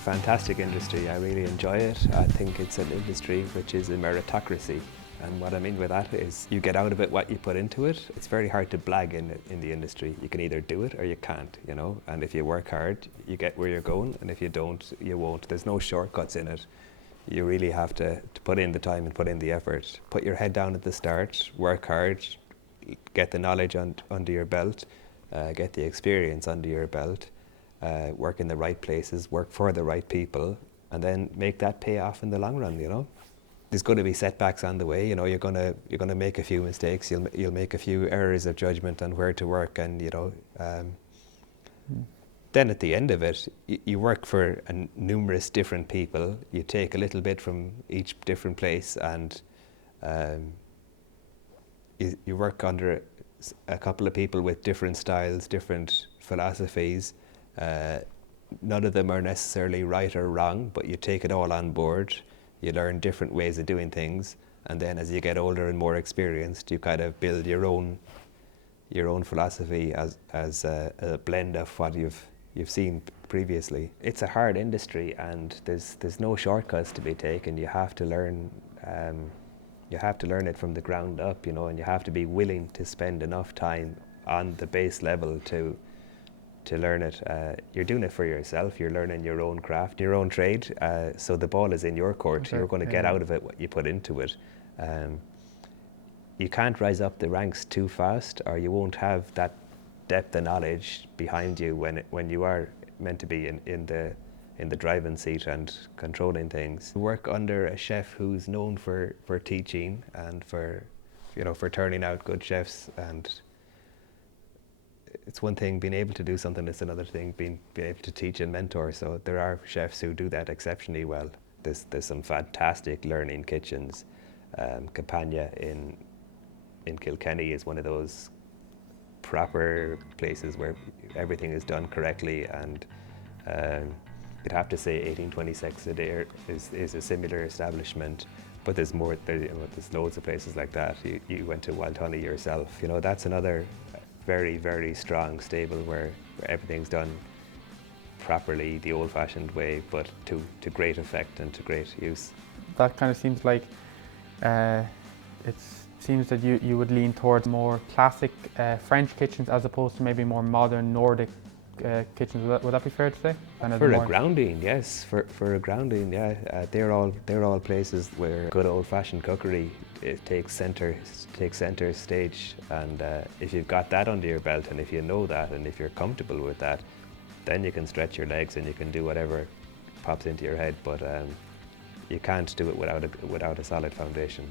a fantastic industry. I really enjoy it. I think it's an industry which is a meritocracy. And what I mean by that is you get out of it what you put into it. It's very hard to blag in the industry. You can either do it or you can't, you know. And if you work hard, you get where you're going. And if you don't, you won't. There's no shortcuts in it. You really have to put in the time and put in the effort. Put your head down at the start, work hard, get the knowledge under your belt, get the experience under your belt, work in the right places, work for the right people, and then make that pay off in the long run, you know. There's going to be setbacks on the way, you know. You're gonna make a few mistakes. You'll make a few errors of judgment on where to work, and you know. Then at the end of it, you work for numerous different people. You take a little bit from each different place, and you work under a couple of people with different styles, different philosophies. None of them are necessarily right or wrong, but you take it all on board. You learn different ways of doing things, and then as you get older and more experienced, you kind of build your own philosophy as a blend of what you've seen previously. It's a hard industry, and there's no shortcuts to be taken. You have to learn. You have to learn it from the ground up, you know, and you have to be willing to spend enough time on the base level to learn it. You're doing it for yourself. You're learning your own craft, your own trade. So the ball is in your court. Okay. You're going to get out of it what you put into it. You can't rise up the ranks too fast, or you won't have that depth of knowledge behind you when you are meant to be in the driving seat and controlling things. Work under a chef who's known for teaching and for turning out good chefs, and it's one thing being able to do something, it's another thing being able to teach and mentor. So there are chefs who do that exceptionally well. There's some fantastic learning kitchens. Campania in Kilkenny is one of those proper places where everything is done correctly, and you'd have to say 1826 a day is a similar establishment, but there's more. There's loads of places like that. You went to Wild Honey yourself. You know, that's another very, very strong stable where everything's done properly, the old-fashioned way, but to great effect and to great use. That kind of seems like it seems that you would lean towards more classic French kitchens as opposed to maybe more modern Nordic kitchens. Would that be fair to say? For a grounding, yes. For a grounding, yeah. They're all places where good old-fashioned cookery takes center stage, and if you've got that under your belt, and if you know that, and if you're comfortable with that, then you can stretch your legs and you can do whatever pops into your head. But you can't do it without a solid foundation.